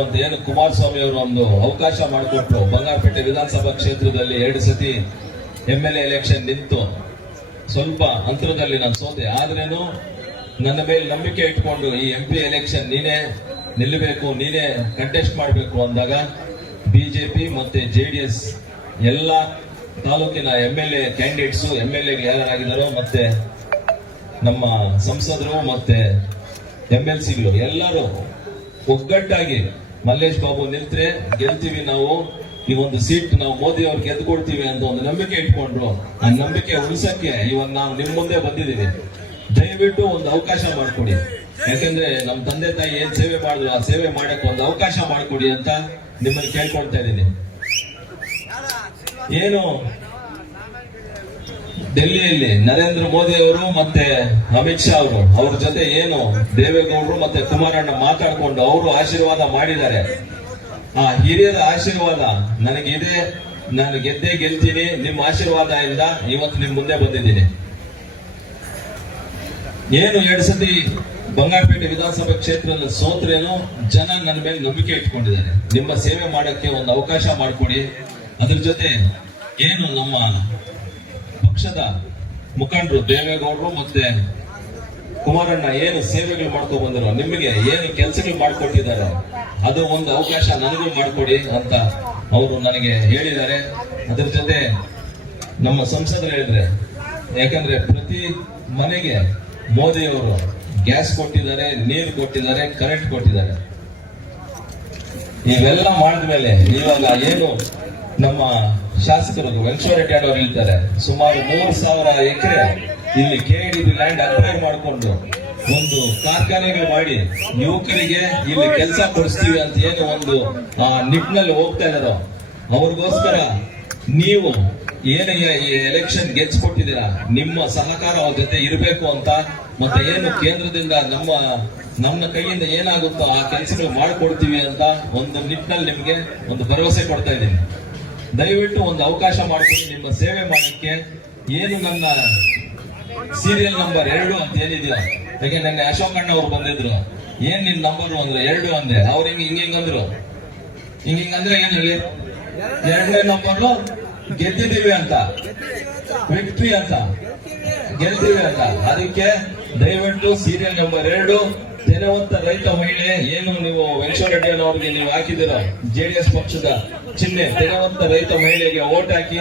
ಒಂದು ಏನು ಕುಮಾರಸ್ವಾಮಿ ಅವರು ಒಂದು ಅವಕಾಶ ಮಾಡಿಕೊಟ್ಟು ಬಂಗಾರಪೇಟೆ ವಿಧಾನಸಭಾ ಕ್ಷೇತ್ರದಲ್ಲಿ ಎರಡು ಸತಿ ಎಂ ಎಲ್ ಎಲೆಕ್ಷನ್ ನಿಂತು ಸ್ವಲ್ಪ ಅಂತರದಲ್ಲಿ ನಾನು ಸೋತೆ. ಆದ್ರೇನು ನನ್ನ ಮೇಲೆ ನಂಬಿಕೆ ಇಟ್ಕೊಂಡು ಈ ಎಂ ಪಿ ಎಲೆಕ್ಷನ್ ನೀನೇ ನಿಲ್ಲಬೇಕು, ನೀನೇ ಕಂಟೆಸ್ಟ್ ಮಾಡಬೇಕು ಅಂದಾಗ ಬಿಜೆಪಿ ಮತ್ತೆ ಜೆ ಡಿ ಎಸ್ ಎಲ್ಲ ತಾಲೂಕಿನ M L A candidates M L ಎಗೆ ಯಾರಾಗಿದ್ದಾರೋ ಮತ್ತೆ ನಮ್ಮ ಸಂಸದರು ಮತ್ತೆ ಎಂ ಎಲ್ ಸಿಗಳು ಎಲ್ಲರೂ ಒಗ್ಗಟ್ಟಾಗಿ ಮಲ್ಲೇಶ್ ಬಾಬು ನಿಂತ್ರೆ ಗೆಲ್ತೀವಿ ನಾವು. ಈ ಒಂದು ಸೀಟ್ ನಾವು ಮೋದಿ ಅವ್ರಿಗೆ ಗೆದ್ದು ಕೊಡ್ತೀವಿ ಅಂತ ಒಂದು ನಂಬಿಕೆ ಇಟ್ಕೊಂಡ್ರು. ಆ ನಂಬಿಕೆ ಉಳಿಸಕ್ಕೆ ಇವಾಗ ನಾವು ನಿಮ್ ಮುಂದೆ ಬಂದಿದ್ದೀವಿ. ದಯವಿಟ್ಟು ಒಂದು ಅವಕಾಶ ಮಾಡಿಕೊಡಿ. ಯಾಕಂದ್ರೆ ನಮ್ಮ ತಂದೆ ತಾಯಿ ಏನ್ ಸೇವೆ ಮಾಡಿದ್ರು ಆ ಸೇವೆ ಮಾಡಕ್ಕೆ ಒಂದು ಅವಕಾಶ ಮಾಡಿಕೊಡಿ ಅಂತ ನಿಮ್ಮನ್ನು ಕೇಳ್ಕೊಳ್ತಾ ಇದ್ದೀನಿ. ಏನು? ಡೆಲ್ಲಿಯಲ್ಲಿ ನರೇಂದ್ರ ಮೋದಿ ಅವರು ಮತ್ತೆ ಅಮಿತ್ ಶಾ ಅವರು, ಅವ್ರ ಜೊತೆ ಏನು ದೇವೇಗೌಡರು ಮತ್ತೆ ಕುಮಾರಣ್ಣ ಮಾತಾಡ್ಕೊಂಡು ಅವರು ಆಶೀರ್ವಾದ ಮಾಡಿದ್ದಾರೆ. ಆ ಹಿರಿಯರ ಆಶೀರ್ವಾದ ನನಗಿದೆ, ನಾನು ಗೆದ್ದೇ ಗೆಲ್ತೀನಿ, ನಿಮ್ಮ ಆಶೀರ್ವಾದ ಇಂದ ಇವತ್ತು ನಿಮ್ ಮುಂದೆ ಬಂದಿದ್ದೀನಿ. ಏನು ಎರಡು ಸತಿ ಬಂಗಾರಪೇಟೆ ವಿಧಾನಸಭಾ ಕ್ಷೇತ್ರದ ಸೋತ್ರೇನು, ಜನ ನನ್ನ ಮೇಲೆ ನಂಬಿಕೆ ಇಟ್ಕೊಂಡಿದ್ದಾರೆ. ನಿಮ್ಮ ಸೇವೆ ಮಾಡಕ್ಕೆ ಒಂದು ಅವಕಾಶ ಮಾಡಿಕೊಡಿ. ಅದ್ರ ಜೊತೆ ಏನು ನಮ್ಮ ಪಕ್ಷದ ಮುಖಂಡರು ದೇವೇಗೌಡರು ಮತ್ತೆ ಕುಮಾರಣ್ಣ ಏನು ಸೇವೆಗಳು ಮಾಡ್ಕೊಂಡು ಬಂದರು, ನಿಮಗೆ ಏನು ಕೆಲಸಗಳು ಮಾಡಿಕೊಟ್ಟಿದ್ದಾರೆ, ಅದು ಒಂದು ಅವಕಾಶ ನನಗೂ ಮಾಡಿಕೊಡಿ ಅಂತ ಅವರು ನನಗೆ ಹೇಳಿದ್ದಾರೆ. ಅದರ ಜೊತೆ ನಮ್ಮ ಸಂಸದರು ಹೇಳಿದ್ರೆ, ಯಾಕಂದ್ರೆ ಪ್ರತಿ ಮನೆಗೆ ಮೋದಿಯವರು ಗ್ಯಾಸ್ ಕೊಟ್ಟಿದ್ದಾರೆ, ನೀರು ಕೊಟ್ಟಿದ್ದಾರೆ ಕರೆಂಟ್ ಕೊಟ್ಟಿದ್ದಾರೆ. ಇವೆಲ್ಲ ಮಾಡಿದ್ಮೇಲೆ ಇವಾಗ ಏನು ನಮ್ಮ ಶಾಸಕರು ವೆಂಕಟೇಶ್ವರ ರೆಡ್ಡಿ ಅವರು ಹೇಳ್ತಾರೆ ಸುಮಾರು ಮೂರು ಸಾವಿರ ಎಕರೆ ಇಲ್ಲಿ ಕೆಡಿಬಿ ಲ್ಯಾಂಡ್ ಅಕ್ವೈರ್ ಮಾಡಿಕೊಂಡು ಒಂದು ಕಾರ್ಖಾನೆಗಳು ಮಾಡಿ ಯುವಕರಿಗೆ ಇಲ್ಲಿ ಕೆಲಸ ಕೊಡಿಸ್ತೀವಿ ಅಂತ ಏನು ಒಂದು, ಆ, ನಿಟ್ಟಿನಲ್ಲಿ ಹೋಗ್ತಾ ಇದಾರೋ ಅವ್ರಿಗೋಸ್ಕರ ನೀವು ಏನು ಈ- ಎಲೆಕ್ಷನ್ ಗೆಲ್ಸ್ಕೊಟ್ಟಿದ್ದೀರಾ ನಿಮ್ಮ ಸಹಕಾರ ಅವ್ರ ಜೊತೆ ಇರಬೇಕು ಅಂತ, ಮತ್ತೆ ಏನು ಕೇಂದ್ರದಿಂದ ನಮ್ಮ ನಮ್ಮ ಕೈಯಿಂದ ಏನಾಗುತ್ತೋ ಆ ಕೆಲಸಗಳು ಮಾಡಿಕೊಡ್ತೀವಿ ಅಂತ ಒಂದು ನಿಟ್ಟಿನಲ್ಲಿ ನಿಮ್ಗೆ ಒಂದು ಭರವಸೆ ಕೊಡ್ತಾ ಇದ್ದೀನಿ. ದಯವಿಟ್ಟು ಒಂದು ಅವಕಾಶ ಮಾಡ್ತೀನಿ ನಿಮ್ಮ ಸೇವೆ ಮಾಡಕ್ಕೆ. ಏನು ನನ್ನ ಸೀರಿಯಲ್ ನಂಬರ್ ಎರಡು ಅಂತ ಏನಿದೆಯಾ? ಯಾಕೆ ನನ್ನ ಅಶೋಕ್ ಅಣ್ಣ ಅವ್ರು ಬಂದಿದ್ರು. ಏನ್ ನಿನ್ ನಂಬರ್ ಅಂದ್ರೆ ಎರಡು ಅಂದೆ. ಅವ್ರು ಹಿಂಗ ಹಿಂಗ್ ಹಿಂಗ್ ಅಂದ್ರು. ಹಿಂಗ್ ಹಿಂಗ್ ಅಂದ್ರೆ ಏನ್ ಹೇಳಿ? ಎರಡನೇ ನಂಬರ್ ಗೆದ್ದಿದ್ದೀವಿ ಅಂತ. ವಿಕ್ಟ್ರಿ ಅಂತ. ಗೆಲ್ತೀವಿ ಅಂತ. ಅದಕ್ಕೆ ದಯವಿಟ್ಟು ಸೀರಿಯಲ್ ನಂಬರ್ ಎರಡು. ತೆರೆವಂತ ರೈತ ಮಹಿಳೆ, ಏನು ನೀವು ವೆಂಕಟರೆಡ್ಡಿ ರೆಡ್ಡಿ ಅವ್ರಿಗೆ ನೀವು ಹಾಕಿದಿರ ಜೆಡಿಎಸ್ ಪಕ್ಷದ ಚಿಹ್ನೆ ತೆನವಂತ ರೈತ ಮಹಿಳೆಗೆ ಓಟ್ ಹಾಕಿ